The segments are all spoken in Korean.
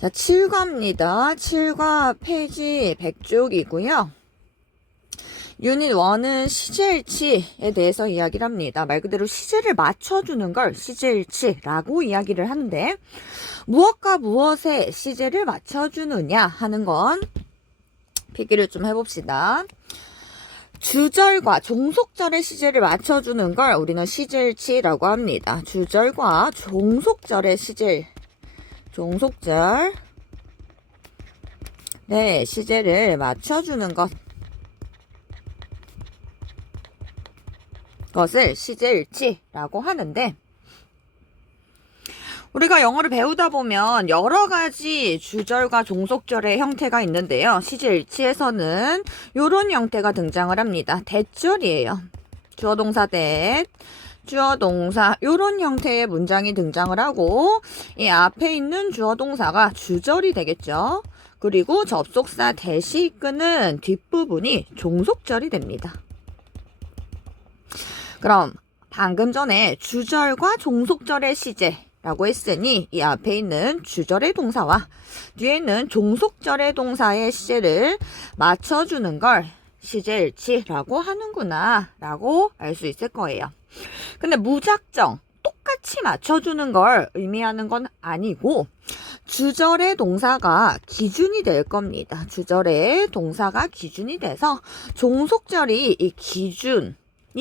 자, 7과입니다. 7과 페이지 100쪽이고요. 유닛 1은 시제일치에 대해서 이야기를 합니다. 말 그대로 시제를 맞춰주는 걸 시제일치라고 이야기를 하는데, 무엇과 무엇에 시제를 맞춰주느냐 하는 건 필기를 좀 해봅시다. 주절과 종속절의 시제를 맞춰주는 걸 우리는 시제일치라고 합니다. 주절과 종속절의 시제, 종속절, 네, 시제를 맞춰주는 것을 시제일치라고 하는데, 우리가 영어를 배우다 보면 여러 가지 주절과 종속절의 형태가 있는데요. 시제일치에서는 이런 형태가 등장을 합니다. 대절이에요. 주어동사 대, 주어동사, 이런 형태의 문장이 등장을 하고, 이 앞에 있는 주어동사가 주절이 되겠죠. 그리고 접속사 대시 이끄는 뒷부분이 종속절이 됩니다. 그럼 방금 전에 주절과 종속절의 시제라고 했으니 이 앞에 있는 주절의 동사와 뒤에 있는 종속절의 동사의 시제를 맞춰주는 걸 시제일치라고 하는구나 라고 알 수 있을 거예요. 근데 무작정 똑같이 맞춰주는 걸 의미하는 건 아니고 주절의 동사가 기준이 될 겁니다. 주절의 동사가 기준이 돼서 종속절이 이 기준이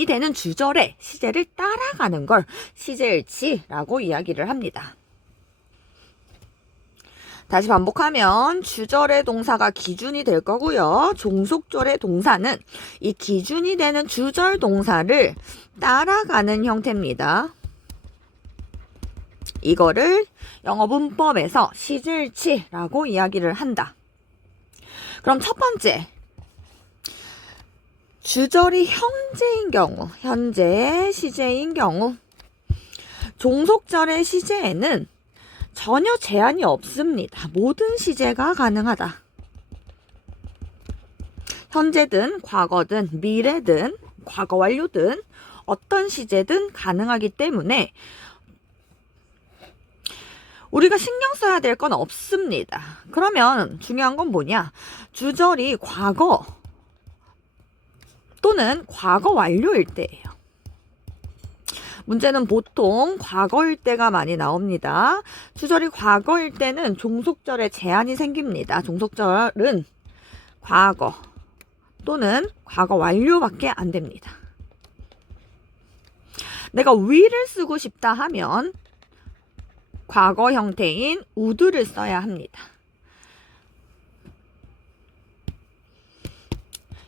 되는 주절의 시제를 따라가는 걸 시제일치라고 이야기를 합니다. 다시 반복하면 주절의 동사가 기준이 될 거고요. 종속절의 동사는 이 기준이 되는 주절 동사를 따라가는 형태입니다. 이거를 영어 문법에서 시제일치라고 이야기를 한다. 그럼 첫 번째, 주절이 현재인 경우, 현재 시제인 경우, 종속절의 시제에는 전혀 제한이 없습니다. 모든 시제가 가능하다. 현재든 과거든 미래든 과거 완료든 어떤 시제든 가능하기 때문에 우리가 신경 써야 될 건 없습니다. 그러면 중요한 건 뭐냐? 주절이 과거 또는 과거 완료일 때예요. 문제는 보통 과거일 때가 많이 나옵니다. 주절이 과거일 때는 종속절에 제한이 생깁니다. 종속절은 과거 또는 과거 완료밖에 안 됩니다. 내가 will을 쓰고 싶다 하면 과거 형태인 would를 써야 합니다.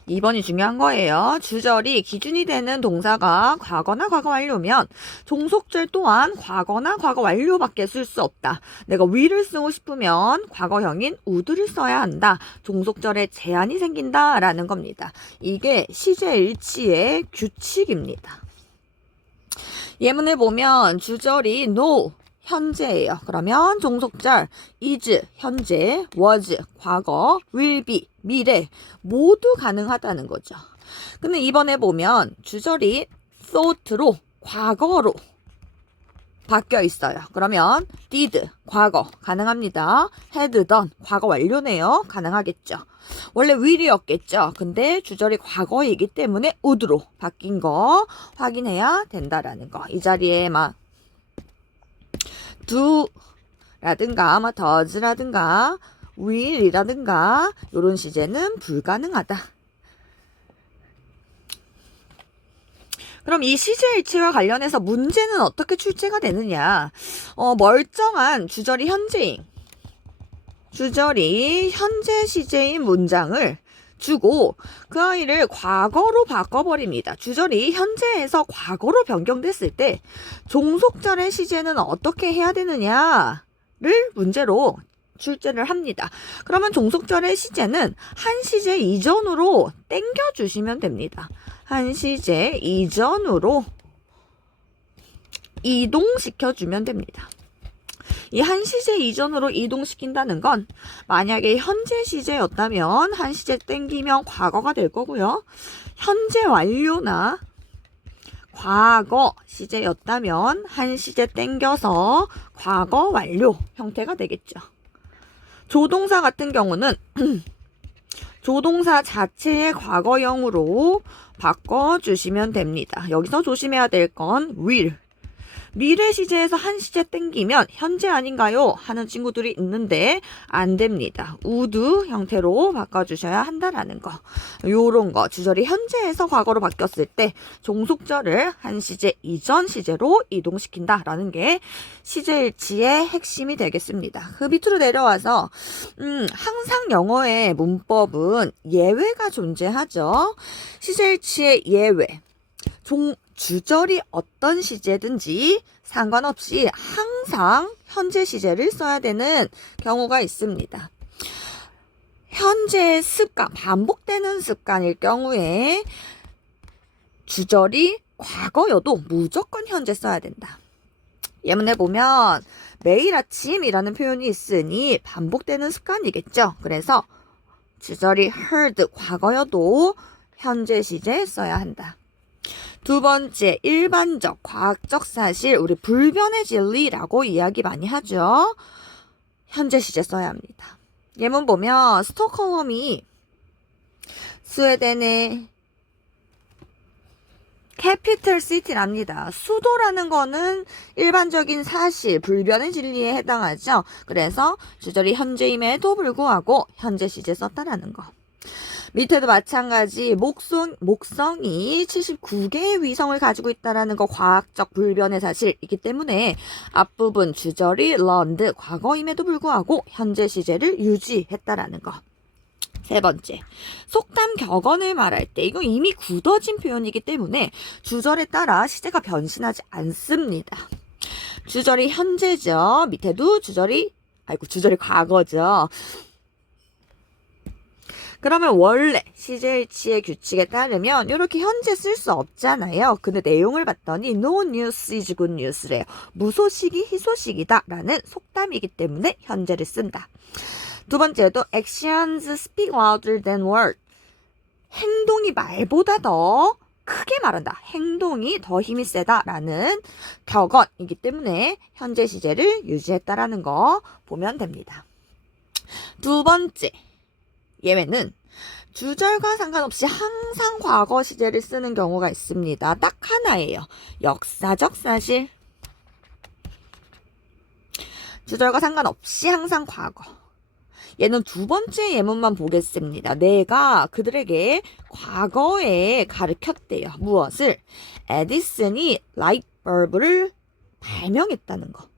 2번이 중요한 거예요. 주절이 기준이 되는 동사가 과거나 과거 완료면 종속절 또한 과거나 과거 완료밖에 쓸 수 없다. 내가 will을 쓰고 싶으면 과거형인 would를 써야 한다. 종속절에 제한이 생긴다라는 겁니다. 이게 시제일치의 규칙입니다. 예문을 보면 주절이 no, 현재예요. 그러면 종속절 is, 현재, was, 과거, will be, 미래 모두 가능하다는 거죠. 근데 이번에 보면 주절이 thought로 과거로 바뀌어 있어요. 그러면 did, 과거 가능합니다. had done, 과거 완료네요. 가능하겠죠. 원래 will이었겠죠. 근데 주절이 과거이기 때문에 would로 바뀐 거 확인해야 된다라는 거. 이 자리에 막 do라든가 does라든가 will이라든가 이런 시제는 불가능하다. 그럼 이 시제일치와 관련해서 문제는 어떻게 출제가 되느냐? 멀쩡한 주절이 현재인, 주절이 현재 시제인 문장을 주고 그 아이를 과거로 바꿔버립니다. 주절이 현재에서 과거로 변경됐을 때 종속절의 시제는 어떻게 해야 되느냐를 문제로 출제를 합니다. 그러면 종속절의 시제는 한 시제 이전으로 땡겨주시면 됩니다. 한 시제 이전으로 이동시켜주면 됩니다. 이 한 시제 이전으로 이동시킨다는 건 만약에 현재 시제였다면 한 시제 땡기면 과거가 될 거고요. 현재 완료나 과거 시제였다면 한 시제 땡겨서 과거 완료 형태가 되겠죠. 조동사 같은 경우는 조동사 자체의 과거형으로 바꿔주시면 됩니다. 여기서 조심해야 될 건 will. 미래 시제에서 한 시제 땡기면 현재 아닌가요? 하는 친구들이 있는데 안 됩니다. would 형태로 바꿔주셔야 한다라는 거. 요런 거 주절이 현재에서 과거로 바뀌었을 때 종속절을 한 시제 이전 시제로 이동시킨다라는 게 시제일치의 핵심이 되겠습니다. 그 밑으로 내려와서 항상 영어의 문법은 예외가 존재하죠. 시제일치의 예외. 주절이 어떤 시제든지 상관없이 항상 현재 시제를 써야 되는 경우가 있습니다. 현재의 습관, 반복되는 습관일 경우에 주절이 과거여도 무조건 현재 써야 된다. 예문에 보면 매일 아침이라는 표현이 있으니 반복되는 습관이겠죠. 그래서 주절이 heard, 과거여도 현재 시제에 써야 한다. 두 번째, 일반적, 과학적 사실, 우리 불변의 진리라고 이야기 많이 하죠. 현재 시제 써야 합니다. 예문 보면 스톡홀름이 스웨덴의 캐피털 시티랍니다. 수도라는 거는 일반적인 사실, 불변의 진리에 해당하죠. 그래서 주절이 현재임에도 불구하고 현재 시제 썼다라는 거. 밑에도 마찬가지 목성이 79개의 위성을 가지고 있다는 거 과학적 불변의 사실이기 때문에 앞부분 주절이 learned 과거임에도 불구하고 현재 시제를 유지했다라는 거. 세 번째, 속담 격언을 말할 때 이거 이미 굳어진 표현이기 때문에 주절에 따라 시제가 변신하지 않습니다. 주절이 현재죠. 밑에도 주절이 과거죠. 그러면 원래 시제일치의 규칙에 따르면 이렇게 현재 쓸 수 없잖아요. 근데 내용을 봤더니 no news is good news래요. 무소식이 희소식이다 라는 속담이기 때문에 현재를 쓴다. 두 번째도 actions speak louder than words. 행동이 말보다 더 크게 말한다. 행동이 더 힘이 세다라는 격언이기 때문에 현재 시제를 유지했다라는 거 보면 됩니다. 두 번째, 예외는 주절과 상관없이 항상 과거 시제를 쓰는 경우가 있습니다. 딱 하나예요. 역사적 사실. 주절과 상관없이 항상 과거. 얘는 두 번째 예문만 보겠습니다. 내가 그들에게 과거에 가르쳤대요. 무엇을? 에디슨이 라이트벌브를 발명했다는 거.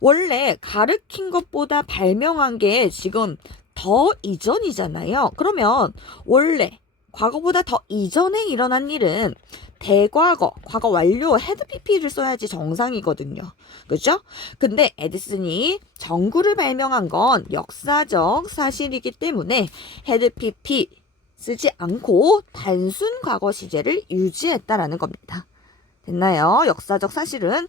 원래 가르친 것보다 발명한 게 지금 더 이전이잖아요. 그러면 원래 과거보다 더 이전에 일어난 일은 대과거, 과거 완료, 헤드 PP를 써야지 정상이거든요. 그죠? 근데 에디슨이 전구를 발명한 건 역사적 사실이기 때문에 헤드 PP 쓰지 않고 단순 과거 시제를 유지했다라는 겁니다. 됐나요? 역사적 사실은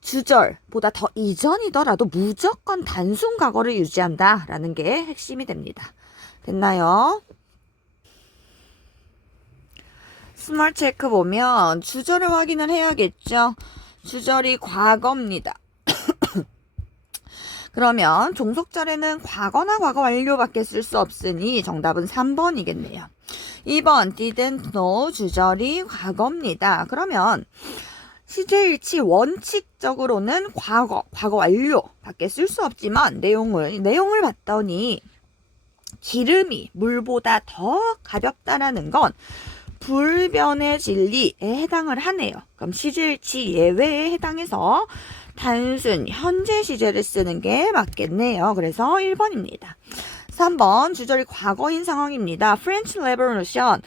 주절보다 더 이전이더라도 무조건 단순 과거를 유지한다라는 게 핵심이 됩니다. 됐나요? 스몰 체크 보면 주절을 확인을 해야겠죠. 주절이 과거입니다. 그러면 종속절에는 과거나 과거 완료밖에 쓸 수 없으니 정답은 3번이겠네요. 2번 didn't know 주절이 과거입니다. 그러면 시제일치 원칙적으로는 과거 완료밖에 쓸 수 없지만 내용을 봤더니 기름이 물보다 더 가볍다라는 건 불변의 진리에 해당을 하네요. 그럼 시제일치 예외에 해당해서 단순 현재 시제를 쓰는 게 맞겠네요. 그래서 1번입니다. 3번 주절이 과거인 상황입니다. French Revolution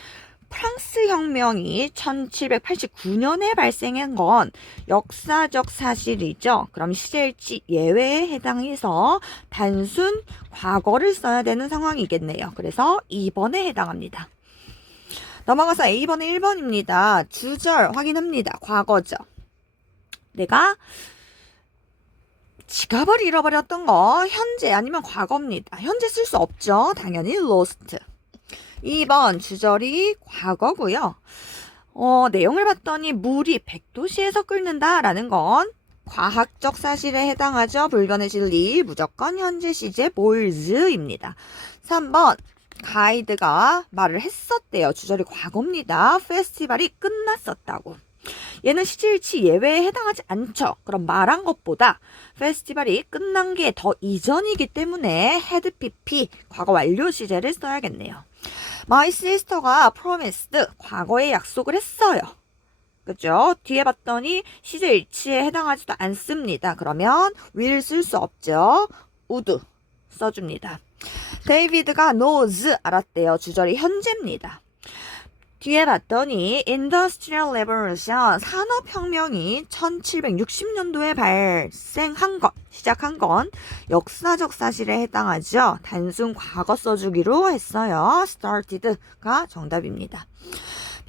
프랑스 혁명이 1789년에 발생한 건 역사적 사실이죠. 그럼 시제일치 예외에 해당해서 단순 과거를 써야 되는 상황이겠네요. 그래서 2번에 해당합니다. 넘어가서 A번에 1번입니다. 주절 확인합니다. 과거죠. 내가 지갑을 잃어버렸던 거 현재 아니면 과거입니다. 현재 쓸 수 없죠. 당연히 lost. 2번 주절이 과거고요. 내용을 봤더니 물이 100도씨에서 끓는다라는 건 과학적 사실에 해당하죠. 불변의 진리 무조건 현재 시제 볼즈입니다. 3번 가이드가 말을 했었대요. 주절이 과거입니다. 페스티벌이 끝났었다고. 얘는 시제일치 예외에 해당하지 않죠. 그럼 말한 것보다 페스티벌이 끝난 게 더 이전이기 때문에 had pp 과거 완료 시제를 써야겠네요. My sister가 promised 과거에 약속을 했어요. 그죠? 뒤에 봤더니 시제일치에 해당하지도 않습니다. 그러면 will 쓸 수 없죠. would 써줍니다. 데이비드가 knows 알았대요. 주절이 현재입니다. 뒤에 봤더니 Industrial Revolution 산업혁명이 1760년도에 발생한 것, 시작한 건 역사적 사실에 해당하죠. 단순 과거 써주기로 했어요. started가 정답입니다.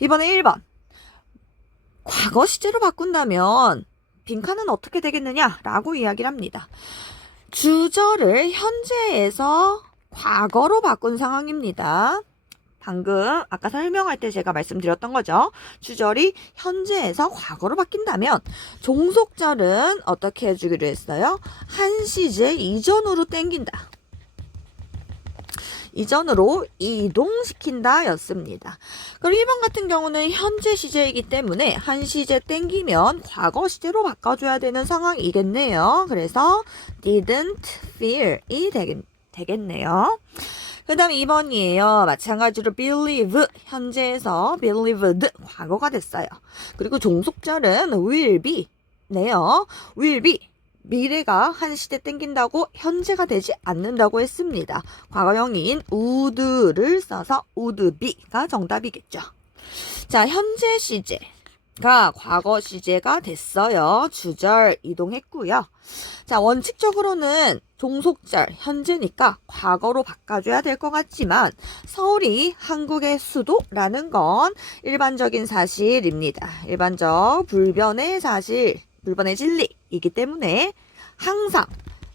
이번에 1번. 과거 시제로 바꾼다면 빈칸은 어떻게 되겠느냐? 라고 이야기를 합니다. 주절을 현재에서 과거로 바꾼 상황입니다. 방금 아까 설명할 때 제가 말씀드렸던 거죠. 주절이 현재에서 과거로 바뀐다면 종속절은 어떻게 해주기로 했어요? 한 시제 이전으로 땡긴다. 이전으로 이동시킨다 였습니다. 그럼 1번 같은 경우는 현재 시제이기 때문에 한 시제 땡기면 과거 시제로 바꿔줘야 되는 상황이겠네요. 그래서 didn't feel이 되겠네요. 그 다음 2번이에요. 마찬가지로 believe 현재에서 believed 과거가 됐어요. 그리고 종속절은 will be 네요. will be 미래가 한 시대 땡긴다고 현재가 되지 않는다고 했습니다. 과거형인 would를 써서 would be가 정답이겠죠. 자, 현재 시제가 과거 시제가 됐어요. 주절 이동했고요. 자, 원칙적으로는 종속절 현재니까 과거로 바꿔줘야 될 것 같지만 서울이 한국의 수도라는 건 일반적인 사실입니다. 일반적 불변의 사실, 불변의 진리이기 때문에 항상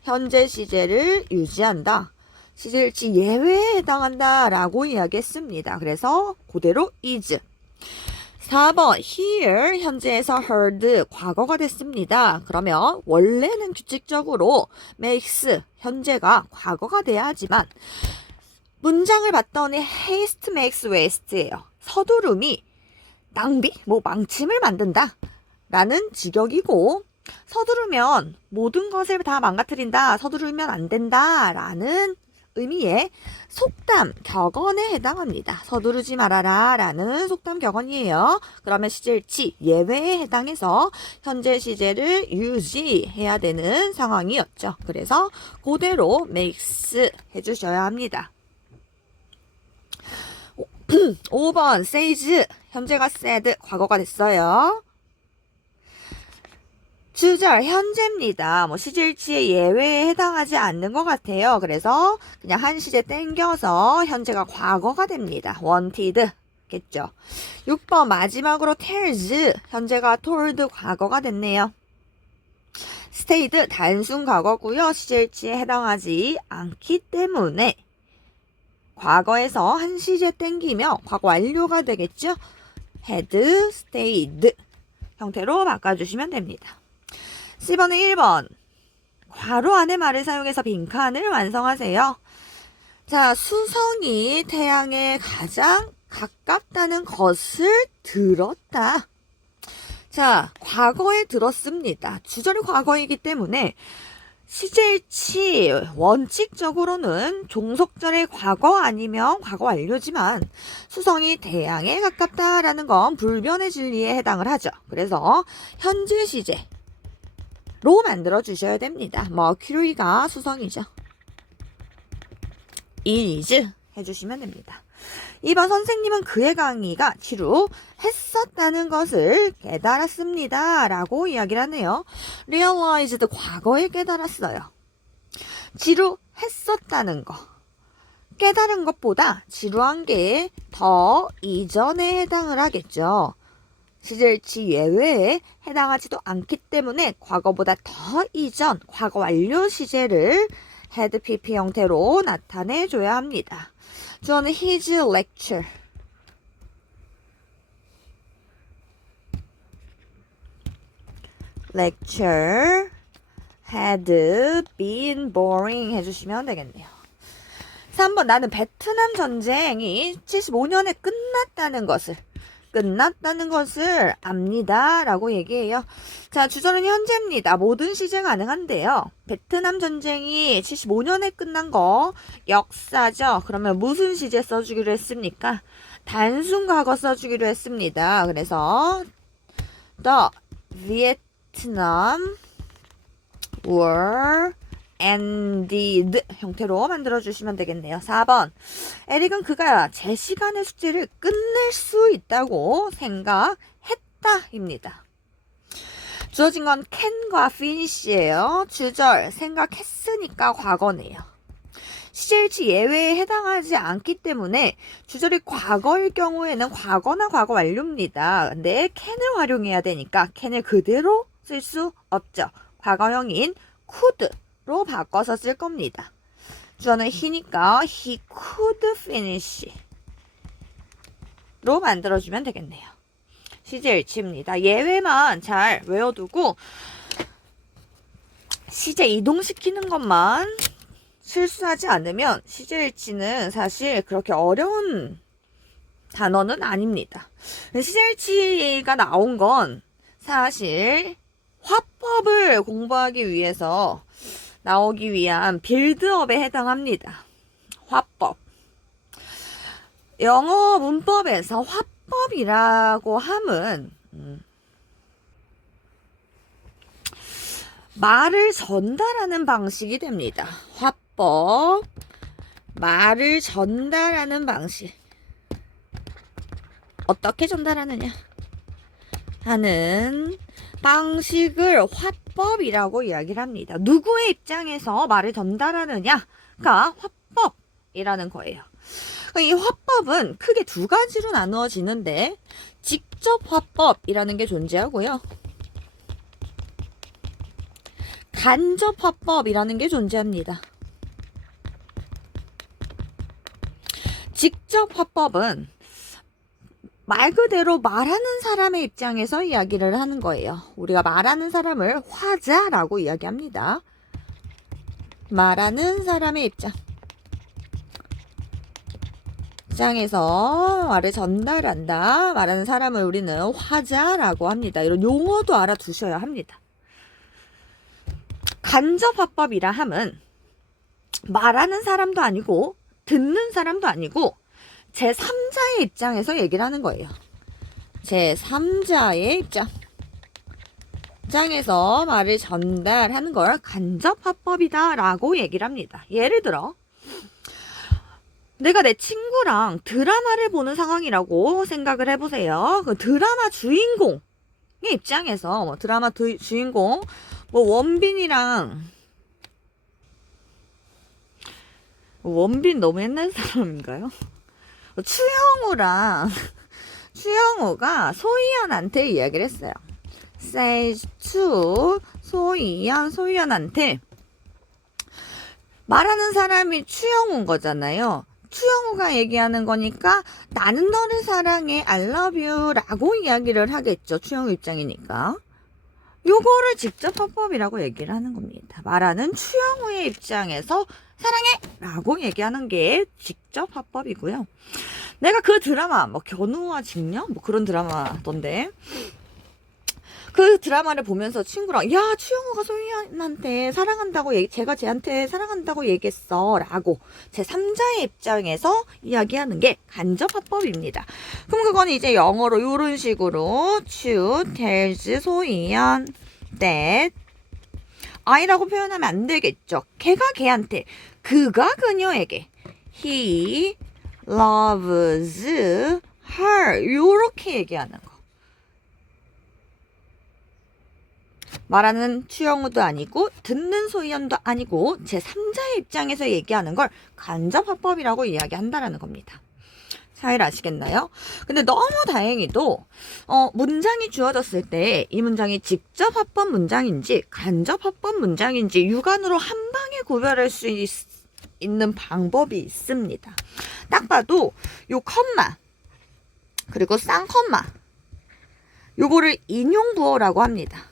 현재 시제를 유지한다. 시제일치 예외에 해당한다 라고 이야기했습니다. 그래서 그대로 is. 4번 hear 현재에서 heard 과거가 됐습니다. 그러면 원래는 규칙적으로 makes 현재가 과거가 돼야 하지만 문장을 봤더니 haste makes waste예요. 서두름이 낭비, 망침을 만든다 라는 직역이고 서두르면 모든 것을 다 망가뜨린다, 서두르면 안 된다 라는 의미의 속담, 격언에 해당합니다. 서두르지 말아라 라는 속담 격언이에요. 그러면 시제일치 예외에 해당해서 현재 시제를 유지해야 되는 상황이었죠. 그래서 그대로 makes 해주셔야 합니다. 5번 says 현재가 said 과거가 됐어요. 주절 현재입니다. 시제일치의 예외에 해당하지 않는 것 같아요. 그래서 그냥 한 시제 땡겨서 현재가 과거가 됩니다. wanted 겠죠. 6번 마지막으로 tells 현재가 told 과거가 됐네요. stayed 단순 과거고요. 시제일치에 해당하지 않기 때문에 과거에서 한 시제 땡기면 과거 완료가 되겠죠. had stayed 형태로 바꿔주시면 됩니다. 10번에 1번 괄호 안에 말을 사용해서 빈칸을 완성하세요. 자, 수성이 태양에 가장 가깝다는 것을 들었다. 자, 과거에 들었습니다. 주절이 과거이기 때문에 시제일치 원칙적으로는 종속절의 과거 아니면 과거 완료지만 수성이 태양에 가깝다라는 건 불변의 진리에 해당을 하죠. 그래서 현재 시제로 만들어 주셔야 됩니다. 머큐리가 수성이죠. is 해주시면 됩니다. 2번 선생님은 그의 강의가 지루했었다는 것을 깨달았습니다. 라고 이야기를 하네요. realized 과거에 깨달았어요. 지루했었다는 거. 깨달은 것보다 지루한 게 더 이전에 해당을 하겠죠. 시제일치 예외에 해당하지도 않기 때문에 과거보다 더 이전, 과거 완료 시제를 had pp 형태로 나타내줘야 합니다. 주어는 his lecture. lecture had been boring 해주시면 되겠네요. 3번 나는 베트남 전쟁이 75년에 끝났다는 것을 압니다 라고 얘기해요. 자, 주절은 현재입니다. 모든 시제 가능한데요. 베트남 전쟁이 75년에 끝난 거 역사죠. 그러면 무슨 시제 써주기로 했습니까? 단순 과거 써주기로 했습니다. 그래서 The Vietnam War ended 형태로 만들어주시면 되겠네요. 4번 에릭은 그가 제 시간의 숙제를 끝낼 수 있다고 생각했다입니다. 주어진 건 can과 finish예요. 주절 생각했으니까 과거네요. 시제일치 예외에 해당하지 않기 때문에 주절이 과거일 경우에는 과거나 과거 완료입니다. 근데 can을 활용해야 되니까 can을 그대로 쓸 수 없죠. 과거형인 could로 바꿔서 쓸 겁니다. 주어는 he니까 he could finish 로 만들어주면 되겠네요. 시제일치입니다. 예외만 잘 외워두고 시제 이동시키는 것만 실수하지 않으면 시제일치는 사실 그렇게 어려운 단어는 아닙니다. 시제일치가 나온 건 사실 화법을 공부하기 위해서 나오기 위한 빌드업에 해당합니다. 화법. 영어 문법에서 화법이라고 함은 말을 전달하는 방식이 됩니다. 화법, 말을 전달하는 방식. 어떻게 전달하느냐 하는 방식을 화법이라고 이야기를 합니다. 누구의 입장에서 말을 전달하느냐가 화법이라는 거예요. 이 화법은 크게 두 가지로 나누어지는데 직접 화법이라는 게 존재하고요. 간접 화법이라는 게 존재합니다. 직접 화법은 말 그대로 말하는 사람의 입장에서 이야기를 하는 거예요. 우리가 말하는 사람을 화자라고 이야기합니다. 말하는 사람의 입장에서 말을 전달한다. 말하는 사람을 우리는 화자라고 합니다. 이런 용어도 알아두셔야 합니다. 간접 화법이라 함은 말하는 사람도 아니고 듣는 사람도 아니고 제3자의 입장에서 얘기를 하는 거예요. 제3자의 입장에서 말을 전달하는 걸 간접 화법이다 라고 얘기를 합니다. 예를 들어 내가 내 친구랑 드라마를 보는 상황이라고 생각을 해보세요. 그 드라마 주인공의 입장에서 드라마 주인공 원빈이랑 원빈 너무 옛날 사람인가요? 추영우가 소희연한테 이야기를 했어요. says to 소희연한테 말하는 사람이 추영우인 거잖아요. 추영우가 얘기하는 거니까 나는 너를 사랑해 I love you 라고 이야기를 하겠죠. 추영우 입장이니까. 요거를 직접 화법이라고 얘기를 하는 겁니다. 말하는 추영우의 입장에서 사랑해! 라고 얘기하는 게 직접 화법이고요. 내가 그 드라마, 견우와 직녀? 그런 드라마던데. 그 드라마를 보면서 친구랑, 야, 추영우가 소희연한테 제가 쟤한테 사랑한다고 얘기했어. 라고 제3자의 입장에서 이야기하는 게 간접 화법입니다. 그럼 그건 이제 영어로 이런 식으로 Chu tells 소희연 that I라고 표현하면 안 되겠죠. 걔가 걔한테, 그가 그녀에게 He loves her 요렇게 얘기하는 거. 말하는 추영우도 아니고 듣는 소희연도 아니고 제3자의 입장에서 얘기하는 걸 간접 화법이라고 이야기한다라는 겁니다. 잘 아시겠나요? 근데 너무 다행히도 문장이 주어졌을 때 이 문장이 직접 화법 문장인지 간접 화법 문장인지 육안으로 한 방에 구별할 수 있는 방법이 있습니다. 딱 봐도 요 컴마 그리고 쌍컴마 요거를 인용부호라고 합니다.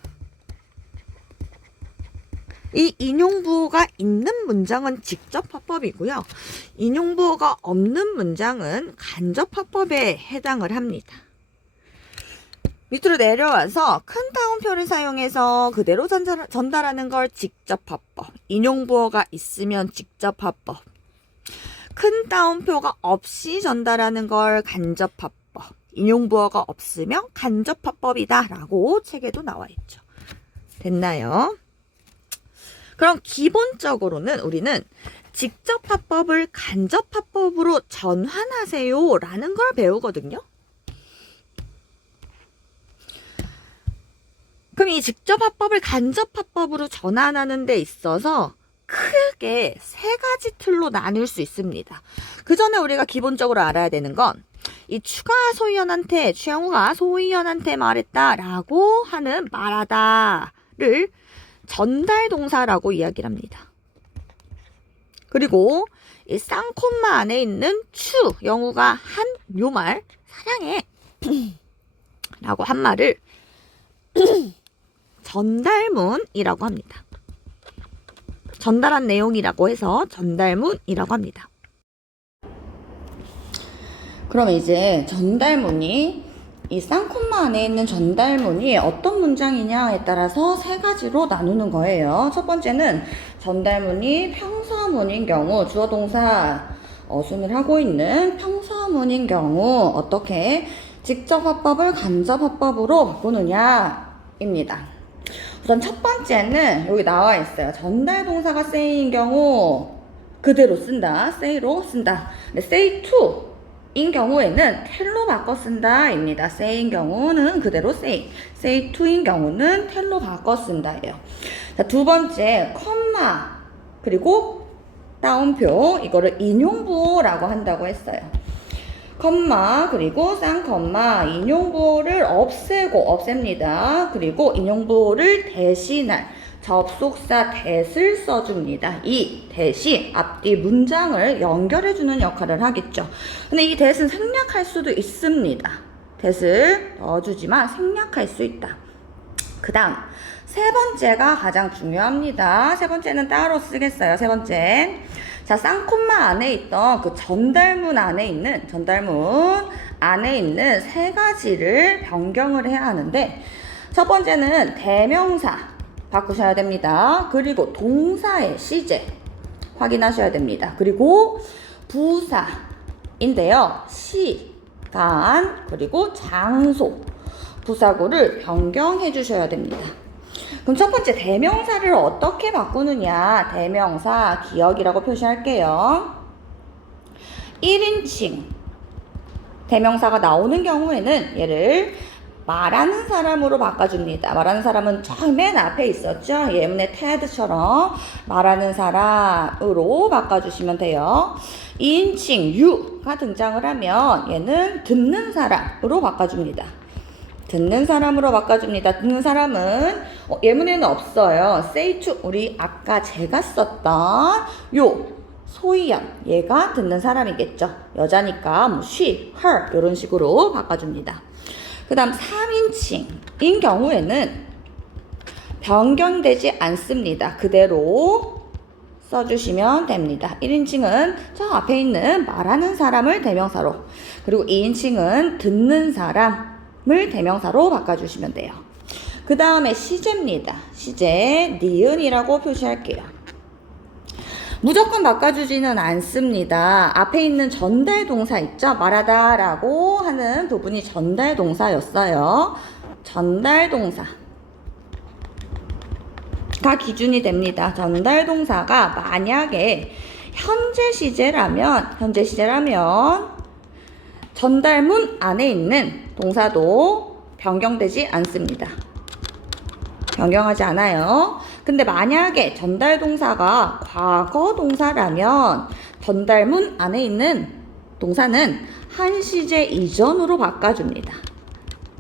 이 인용부호가 있는 문장은 직접화법이고요. 인용부호가 없는 문장은 간접화법에 해당을 합니다. 밑으로 내려와서 큰 따옴표를 사용해서 그대로 전달하는 걸 직접화법, 인용부호가 있으면 직접화법, 큰 따옴표가 없이 전달하는 걸 간접화법, 인용부호가 없으면 간접화법이다 라고 책에도 나와 있죠. 됐나요? 그럼 기본적으로는 우리는 직접화법을 간접화법으로 전환하세요 라는 걸 배우거든요. 그럼 이 직접화법을 간접화법으로 전환하는 데 있어서 크게 세 가지 틀로 나눌 수 있습니다. 그 전에 우리가 기본적으로 알아야 되는 건 이 추가 소위원한테, 최영우가 소위원한테 말했다라고 하는 말하다를 전달동사라고 이야기를 합니다. 그리고 이 쌍콤마 안에 있는 추, 영우가 한 요 말, 사랑해 라고 한 말을 전달문이라고 합니다. 전달한 내용이라고 해서 전달문이라고 합니다. 그럼 이제 전달문이 이 쌍콤마 안에 있는 전달문이 어떤 문장이냐에 따라서 세 가지로 나누는 거예요. 첫 번째는 전달문이 평서문인 경우, 주어 동사 어순을 하고 있는 평서문인 경우 어떻게 직접화법을 간접화법으로 바꾸느냐입니다. 우선 첫 번째는 여기 나와 있어요. 전달 동사가 say인 경우 그대로 쓴다. say로 쓴다. say to 인 경우에는 tell로 바꿔 쓴다 입니다. say인 경우는 그대로 say to인 경우는 tell로 바꿔 쓴다예요. 자, 두 번째 컴마 그리고 따옴표 이거를 인용부호라고 한다고 했어요. 컴마 그리고 쌍컴마 인용부호를 없앱니다. 그리고 인용부호를 대신할 접속사 that을 써줍니다. 이 that이 앞뒤 문장을 연결해주는 역할을 하겠죠. 근데 이 that은 생략할 수도 있습니다. that을 넣어주지만 생략할 수 있다. 그 다음 세 번째가 가장 중요합니다. 세 번째는 따로 쓰겠어요. 세 번째 자, 쌍콤마 안에 있던 그 전달문 안에 있는 세 가지를 변경을 해야 하는데 첫 번째는 대명사 바꾸셔야 됩니다. 그리고 동사의 시제 확인하셔야 됩니다. 그리고 부사인데요. 시간 그리고 장소 부사구를 변경해 주셔야 됩니다. 그럼 첫 번째 대명사를 어떻게 바꾸느냐. 대명사 기억이라고 표시할게요. 1인칭 대명사가 나오는 경우에는 얘를 말하는 사람으로 바꿔줍니다. 말하는 사람은 저 맨 앞에 있었죠. 예문의 ted처럼 말하는 사람으로 바꿔주시면 돼요. 2인칭 you가 등장을 하면 얘는 듣는 사람으로 바꿔줍니다. 듣는 사람으로 바꿔줍니다. 듣는 사람은 예문에는 없어요. say to 우리 아까 제가 썼던 요 소희연 얘가 듣는 사람이겠죠. 여자니까 뭐 she, her 이런 식으로 바꿔줍니다. 그 다음 3인칭인 경우에는 변경되지 않습니다. 그대로 써주시면 됩니다. 1인칭은 저 앞에 있는 말하는 사람을 대명사로 그리고 2인칭은 듣는 사람을 대명사로 바꿔주시면 돼요. 그 다음에 시제입니다. 시제 니은이라고 표시할게요. 무조건 바꿔주지는 않습니다. 앞에 있는 전달 동사 있죠? 말하다 라고 하는 부분이 전달 동사였어요. 전달 동사가 기준이 됩니다. 전달 동사가 만약에 현재 시제라면 전달문 안에 있는 동사도 변경되지 않습니다. 변경하지 않아요. 근데 만약에 전달 동사가 과거 동사라면 전달문 안에 있는 동사는 한 시제 이전으로 바꿔줍니다.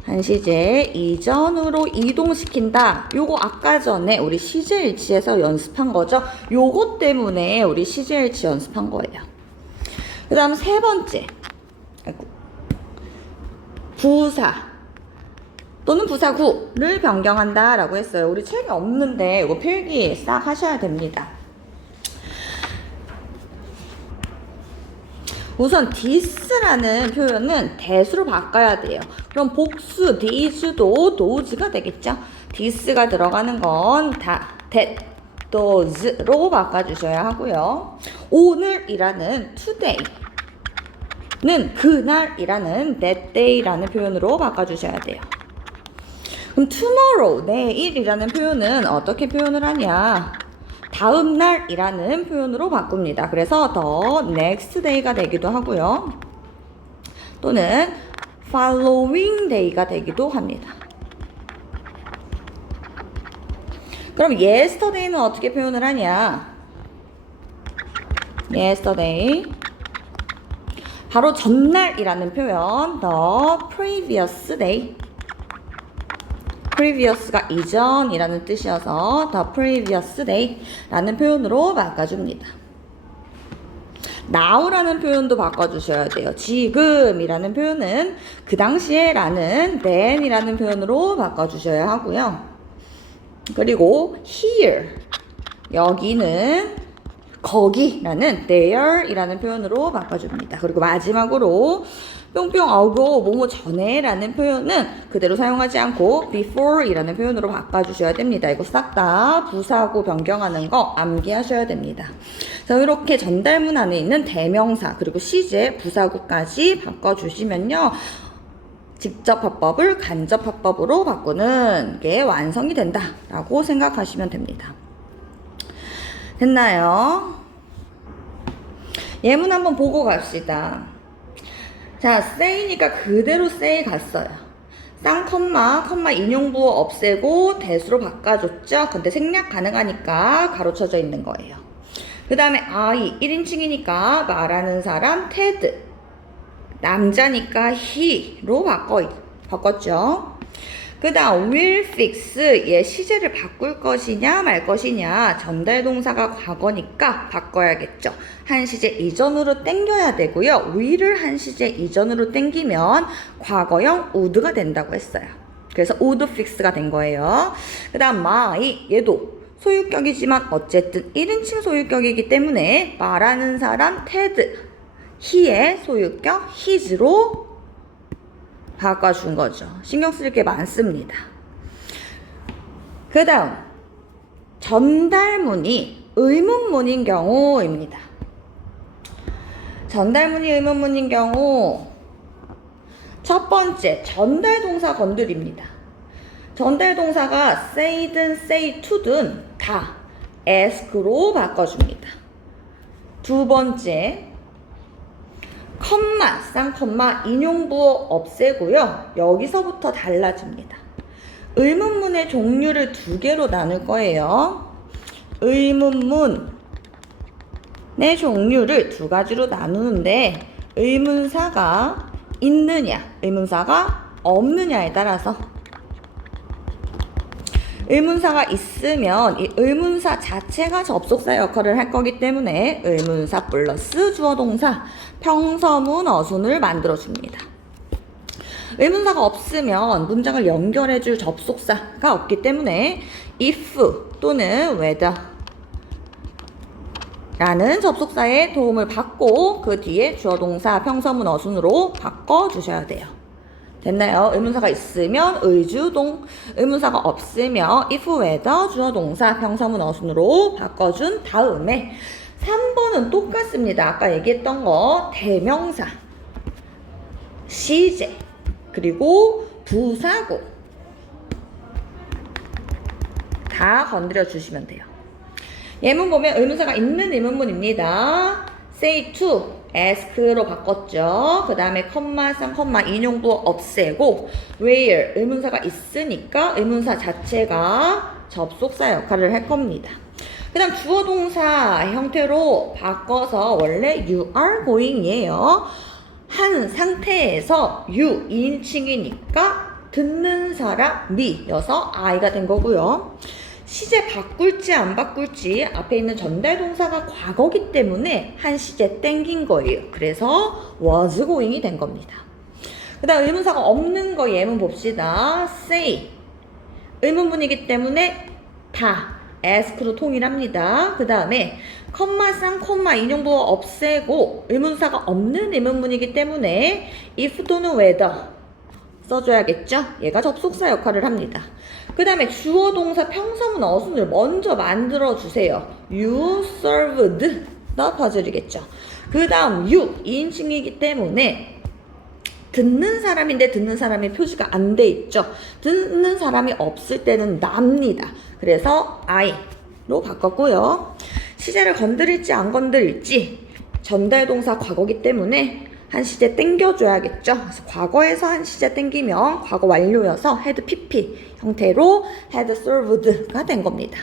한 시제 이전으로 이동시킨다. 요거 아까 전에 우리 시제일치에서 연습한 거죠. 요거 때문에 우리 시제일치 연습한 거예요. 그 다음 세 번째 부사 또는 부사구를 변경한다 라고 했어요. 우리 책이 없는데 이거 필기 싹 하셔야 됩니다. 우선 this라는 표현은 that으로 바꿔야 돼요. 그럼 복수 these도 those가 되겠죠. this가 들어가는 건 다 that, those로 바꿔주셔야 하고요. 오늘이라는 today는 그날이라는 that day라는 표현으로 바꿔주셔야 돼요. 그럼 tomorrow, 내일이라는 표현은 어떻게 표현을 하냐? 다음 날이라는 표현으로 바꿉니다. 그래서 the next day가 되기도 하고요. 또는 following day가 되기도 합니다. 그럼 yesterday는 어떻게 표현을 하냐? yesterday 바로 전날이라는 표현 the previous day previous가 이전이라는 뜻이어서 the previous day 라는 표현으로 바꿔줍니다. now라는 표현도 바꿔주셔야 돼요. 지금이라는 표현은 그 당시에 라는 then이라는 표현으로 바꿔주셔야 하고요. 그리고 here 여기는 거기라는 there이라는 표현으로 바꿔줍니다. 그리고 마지막으로 뿅뿅 아우고 뭐뭐 전에 라는 표현은 그대로 사용하지 않고 before 이라는 표현으로 바꿔주셔야 됩니다. 이거 싹 다 부사구 변경하는 거 암기하셔야 됩니다. 자, 이렇게 전달문 안에 있는 대명사 그리고 시제 부사구까지 바꿔주시면요. 직접 화법을 간접 화법으로 바꾸는 게 완성이 된다라고 생각하시면 됩니다. 됐나요? 예문 한번 보고 갑시다. 자, say니까 그대로 say 갔어요. 쌍, 인용부호 없애고 대수로 바꿔줬죠. 근데 생략 가능하니까 가로쳐져 있는 거예요. 그 다음에 I, 1인칭이니까 말하는 사람 Ted, 남자니까 he로 바꿨죠. 그 다음 will fix, 얘 시제를 바꿀 것이냐 말 것이냐. 전달 동사가 과거니까 바꿔야겠죠. 한 시제 이전으로 땡겨야 되고요. will을 한 시제 이전으로 땡기면 과거형 would가 된다고 했어요. 그래서 would fix가 된 거예요. 그 다음 my, 얘도 소유격이지만 어쨌든 1인칭 소유격이기 때문에 말하는 사람 Ted, he의 소유격 his로 바꿔준 거죠. 신경 쓸 게 많습니다. 그 다음 전달문이 의문문인 경우입니다. 전달문이 의문문인 경우 첫 번째 전달 동사 건드립니다. 전달 동사가 say든 say to든 다 ask로 바꿔줍니다. 두 번째 쌍, 인용부호 없애고요. 여기서부터 달라집니다. 의문문의 종류를 두 개로 나눌 거예요. 의문문의 종류를 두 가지로 나누는데 의문사가 있느냐, 의문사가 없느냐에 따라서 의문사가 있으면 이 의문사 자체가 접속사 역할을 할 거기 때문에 의문사 플러스 주어동사 평서문 어순을 만들어줍니다. 의문사가 없으면 문장을 연결해줄 접속사가 없기 때문에 if 또는 whether 라는 접속사의 도움을 받고 그 뒤에 주어동사 평서문 어순으로 바꿔주셔야 돼요. 됐나요? 의문사가 있으면 의주동, 의문사가 없으면 if, whether, 주어동사, 평서문 어순으로 바꿔준 다음에 3번은 똑같습니다. 아까 얘기했던 거 대명사, 시제, 그리고 부사구 다 건드려 주시면 돼요. 예문 보면 의문사가 있는 의문문입니다. say to, ask로 바꿨죠. 그 다음에 쌍, 인용부호 없애고 where 의문사가 있으니까 의문사 자체가 접속사 역할을 할 겁니다. 그 다음 주어동사 형태로 바꿔서 원래 you are going이에요. 한 상태에서 you 2인칭이니까 듣는 사람 me여서 I가 된 거고요. 시제 바꿀지 안 바꿀지 앞에 있는 전달 동사가 과거기 때문에 한 시제 땡긴 거예요. 그래서 was going이 된 겁니다. 그 다음 의문사가 없는 거 예문 봅시다. say. 의문문이기 때문에 다 ask로 통일합니다. 그 다음에 컴마, 쌍콤마, 인용부호 없애고 의문사가 없는 의문문이기 때문에 if 또는 whether 써줘야겠죠? 얘가 접속사 역할을 합니다. 그 다음에 주어, 동사, 평서문, 어순을 먼저 만들어주세요. You served 더 퍼즐이겠죠. 그 다음 you 2인칭이기 때문에 듣는 사람인데 듣는 사람이 표시가 안 돼 있죠. 듣는 사람이 없을 때는 납니다. 그래서 I로 바꿨고요. 시제를 건드릴지 안 건드릴지 전달 동사 과거기 때문에 한 시제 땡겨줘야겠죠. 그래서 과거에서 한 시제 땡기면 과거 완료여서 had pp 형태로 had served가 된 겁니다.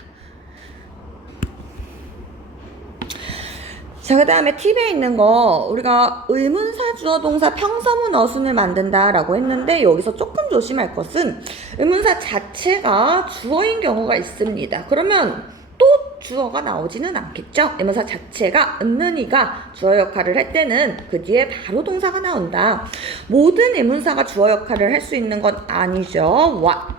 자, 그 다음에 팁에 있는 거 우리가 의문사, 주어, 동사, 평서문, 어순을 만든다라고 했는데 여기서 조금 조심할 것은 의문사 자체가 주어인 경우가 있습니다. 그러면 또 주어가 나오지는 않겠죠. 의문사 자체가 은는이가 주어 역할을 할 때는 그 뒤에 바로 동사가 나온다. 모든 의문사가 주어 역할을 할 수 있는 건 아니죠. what,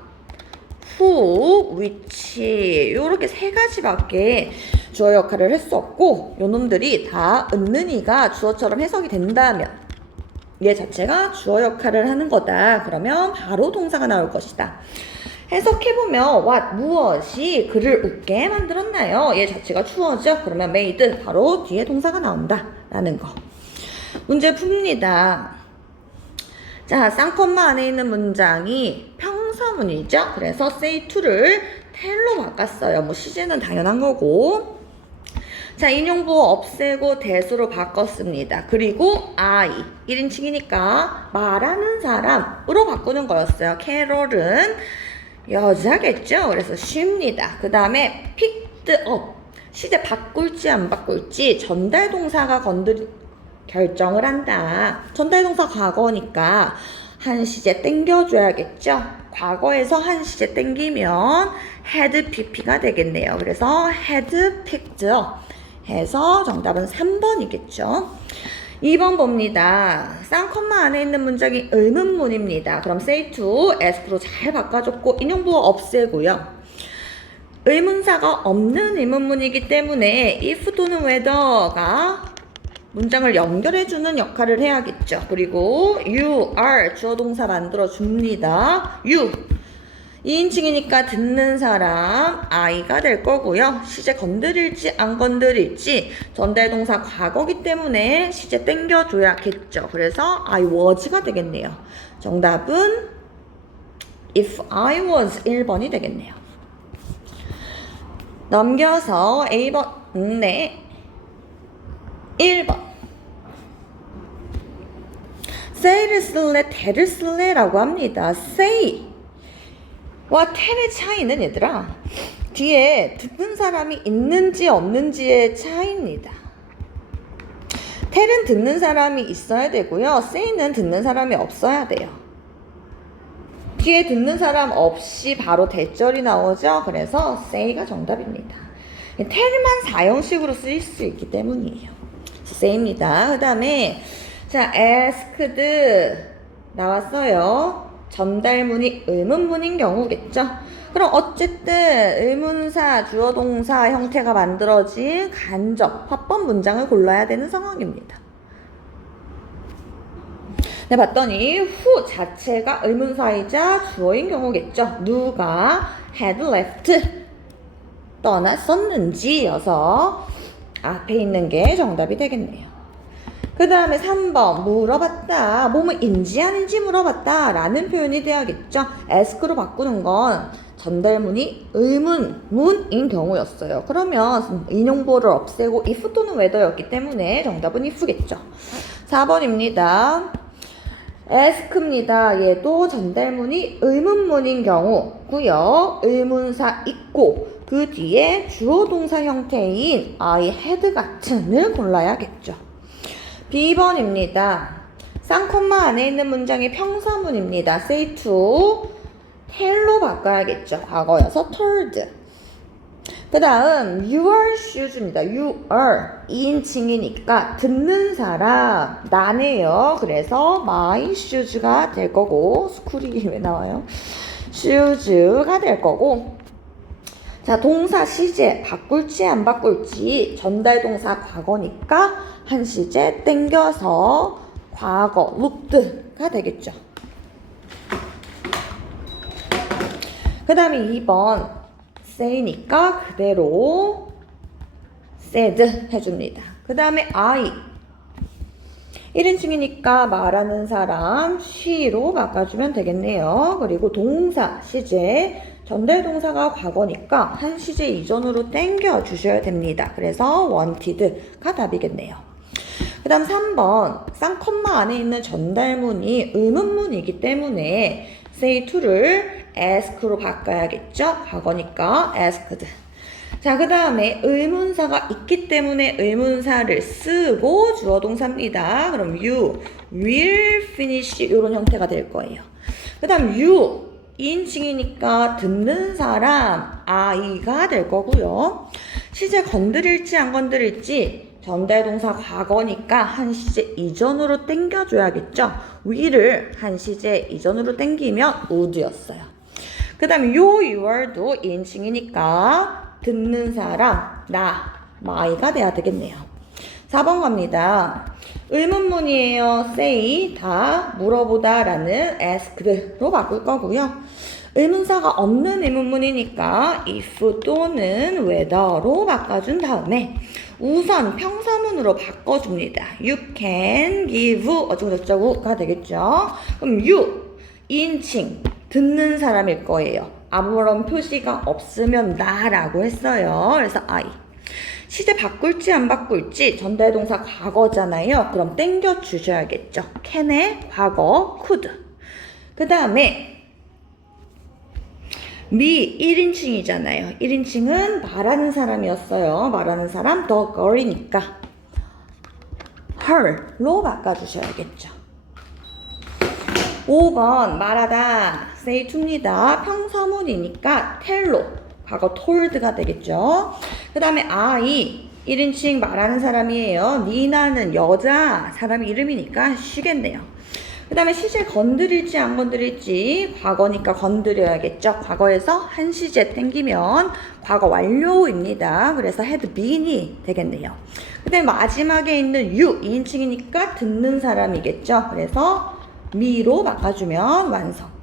who, which 이렇게 세 가지밖에 주어 역할을 할 수 없고 요놈들이 다 은는이가 주어처럼 해석이 된다면 얘 자체가 주어 역할을 하는 거다. 그러면 바로 동사가 나올 것이다. 해석해보면 what, 무엇이 그를 웃게 만들었나요? 얘 자체가 주어죠. 그러면 made 바로 뒤에 동사가 나온다 라는 거. 문제 풉니다. 자, 쌍콤마 안에 있는 문장이 평서문이죠. 그래서 say to를 tell로 바꿨어요. 뭐 시제는 당연한 거고. 자, 인용부호 없애고 대수로 바꿨습니다. 그리고 I 1인칭이니까 말하는 사람으로 바꾸는 거였어요. 캐롤은 여자겠죠. 그래서 쉽니다. 그 다음에 picked up 시제 바꿀지 안 바꿀지 전달 동사가 결정을 한다. 전달 동사 과거니까 한 시제 땡겨줘야겠죠. 과거에서 한 시제 땡기면 had pp가 되겠네요. 그래서 had picked up 해서 정답은 3번이겠죠. 2번 봅니다. 쌍콤마 안에 있는 문장이 의문문입니다. 그럼 say to, ask로 잘 바꿔줬고 인용부호 없애고요. 의문사가 없는 의문문이기 때문에 if 또는 whether가 문장을 연결해주는 역할을 해야겠죠. 그리고 you, are 주어 동사 만들어줍니다. you 2인칭이니까 듣는 사람 I가 될 거고요. 시제 건드릴지 안 건드릴지 전달 동사 과거기 때문에 시제 땡겨줘야겠죠. 그래서 I was가 되겠네요. 정답은 if I was 1번이 되겠네요. 넘겨서 A번 네 1번 say를 쓸래 tel을 쓸래 라고 합니다. say 와 tel의 차이는 얘들아 뒤에 듣는 사람이 있는지 없는지의 차이입니다. tel은 듣는 사람이 있어야 되고요. say는 듣는 사람이 없어야 돼요. 뒤에 듣는 사람 없이 바로 대절이 나오죠. 그래서 say가 정답입니다. tel만 사형식으로 쓰일 수 있기 때문이에요. say입니다. 그 다음에 자 asked 나왔어요. 전달문이 의문문인 경우겠죠. 그럼 어쨌든 의문사, 주어 동사 형태가 만들어진 간접 화법 문장을 골라야 되는 상황입니다. 네, 봤더니 who 자체가 의문사이자 주어인 경우겠죠. 누가 had left 떠났었는지여서 앞에 있는 게 정답이 되겠네요. 그 다음에 3번 물어봤다. 뭐뭐 인지하는지 물어봤다 라는 표현이 돼야겠죠. ask로 바꾸는 건 전달문이 의문문인 경우였어요. 그러면 인용보를 없애고 if 또는 whether였기 때문에 정답은 if겠죠. 4번입니다. ask입니다. 얘도 전달문이 의문문인 경우고요. 의문사 있고 그 뒤에 주어 동사 형태인 I had 같은을 골라야겠죠. B번입니다. 쌍콤마 안에 있는 문장이 평서문입니다. say to tell로 바꿔야겠죠. 과거여서 told. 그 다음 your shoes입니다. your 2인칭이니까 듣는 사람 나네요. 그래서 my shoes가 될 거고 스쿨이 왜 나와요? shoes가 될 거고 자 동사 시제 바꿀지 안 바꿀지 전달 동사 과거니까 한 시제 땡겨서 과거 looked가 되겠죠. 그 다음에 2번 say니까 그대로 said 해줍니다. 그 다음에 I 1인칭이니까 말하는 사람 she로 바꿔주면 되겠네요. 그리고 동사 시제 전달 동사가 과거니까 한 시제 이전으로 땡겨 주셔야 됩니다. 그래서 wanted가 답이겠네요. 그 다음 3번 쌍콤마 안에 있는 전달문이 의문문이기 때문에 say to를 ask로 바꿔야겠죠? 과거니까 asked. 자, 그 다음에 의문사가 있기 때문에 의문사를 쓰고 주어 동사입니다. 그럼 you will finish 이런 형태가 될 거예요. 그 다음 you 2인칭이니까 듣는 사람 I가 될 거고요. 시제 건드릴지 안 건드릴지 전달 동사 과거니까 한 시제 이전으로 땡겨줘야겠죠. will을 한 시제 이전으로 땡기면 would였어요. 그 다음에 your도 2인칭이니까 듣는 사람 나 my가 돼야 되겠네요. 4번 갑니다. 의문문이에요. say 다 물어보다 라는 asked로 바꿀 거고요. 의문사가 없는 의문문이니까 if 또는 whether로 바꿔준 다음에 우선 평사문으로 바꿔줍니다. You can give 어쩌고저쩌고가 되겠죠. 그럼 you 2인칭 듣는 사람일 거예요. 아무런 표시가 없으면 나라고 했어요. 그래서 I 시제 바꿀지 안 바꿀지 전달 동사 과거잖아요. 그럼 땡겨 주셔야겠죠. can의 과거 could. 그 다음에 me 1인칭이잖아요. 1인칭은 말하는 사람이었어요. 말하는 사람 the girl이니까 her로 바꿔주셔야겠죠. 5번 말하다 say to입니다. 평서문이니까 tell로 과거 told가 되겠죠. 그 다음에 I 1인칭 말하는 사람이에요. 니나는 여자 사람 이름이니까 she겠네요. 그 다음에 시제 건드릴지 안 건드릴지 과거니까 건드려야겠죠. 과거에서 한 시제 땡기면 과거 완료입니다. 그래서 had been이 되겠네요. 그 다음에 마지막에 있는 you 2인칭이니까 듣는 사람이겠죠. 그래서 me로 바꿔주면 완성.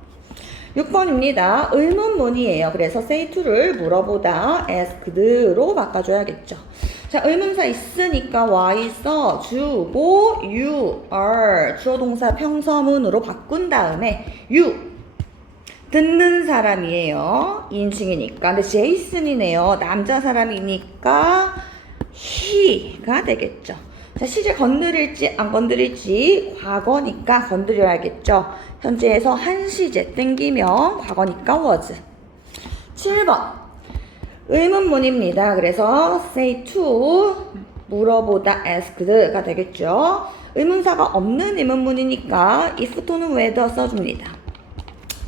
6번입니다. 의문문이에요. 그래서 say to를 물어보다 asked로 바꿔줘야겠죠. 자, 의문사 있으니까 y 써주고 you are 주어 동사 평서문으로 바꾼 다음에 you 듣는 사람이에요. 2인칭이니까. 근데 제이슨이네요. 남자 사람이니까 he가 되겠죠. 자, 시제 건드릴지 안 건드릴지 과거니까 건드려야겠죠. 현재에서 한 시제 땡기면 과거니까 was. 7번 의문문입니다. 그래서 say to 물어보다 asked가 되겠죠. 의문사가 없는 의문문이니까 if 또는 whether 써줍니다.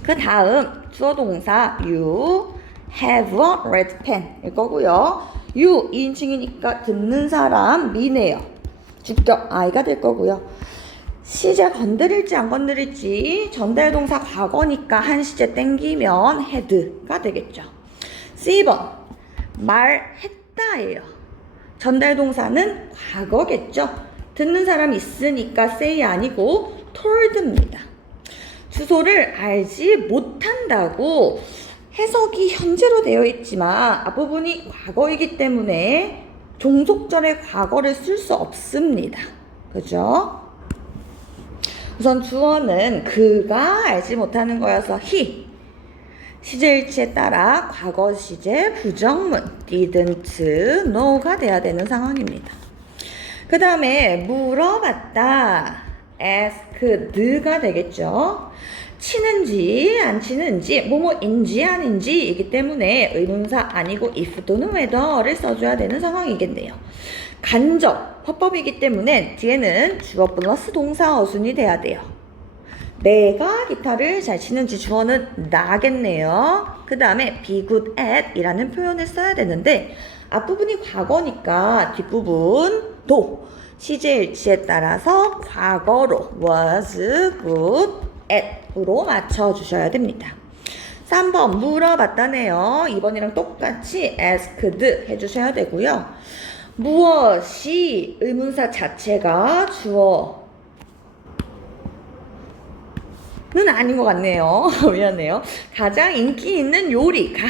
그 다음 주어 동사 you have a red pen 일 거고요. you 2인칭이니까 듣는 사람 me네요. 주격 I가 될 거고요. 시제 건드릴지 안 건드릴지 전달 동사 과거니까 한 시제 땡기면 had가 되겠죠. C번 말했다예요. 전달 동사는 과거겠죠. 듣는 사람 있으니까 say 아니고 told입니다. 주소를 알지 못한다고 해석이 현재로 되어 있지만 앞부분이 과거이기 때문에 종속절의 과거를 쓸 수 없습니다. 그죠? 우선 주어는 그가 알지 못하는 거여서 he. 시제일치에 따라 과거 시제 부정문 didn't know가 돼야 되는 상황입니다. 그 다음에 물어봤다 asked가 되겠죠. 치는지 안 치는지 뭐뭐인지 아닌지 이기 때문에 의문사 아니고 if 또는 whether를 써줘야 되는 상황이겠네요. 간접, 화법이기 때문에 뒤에는 주어 플러스 동사 어순이 돼야 돼요. 내가 기타를 잘 치는지 주어는 나겠네요. 그 다음에 be good at 이라는 표현을 써야 되는데 앞부분이 과거니까 뒷부분 도 시제일치에 따라서 과거로 was good at으로 맞춰주셔야 됩니다. 3번 물어봤다네요. 2번이랑 똑같이 asked 해주셔야 되고요. 무엇이 의문사 자체가 주어 는 아닌 것 같네요. 미안해요. 가장 인기 있는 요리가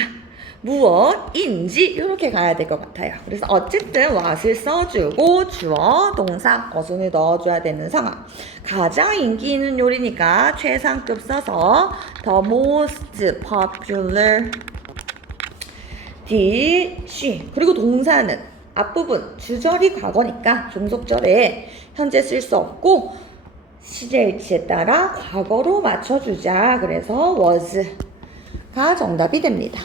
무엇인지 이렇게 가야 될 것 같아요. 그래서 어쨌든 what을 써주고 주어, 동사, 어순을 넣어줘야 되는 상황. 가장 인기 있는 요리니까 최상급 써서 the most popular dish. 그리고 동사는 앞부분 주절이 과거니까 종속절에 현재 쓸 수 없고 시제일치에 따라 과거로 맞춰주자. 그래서 was가 정답이 됩니다.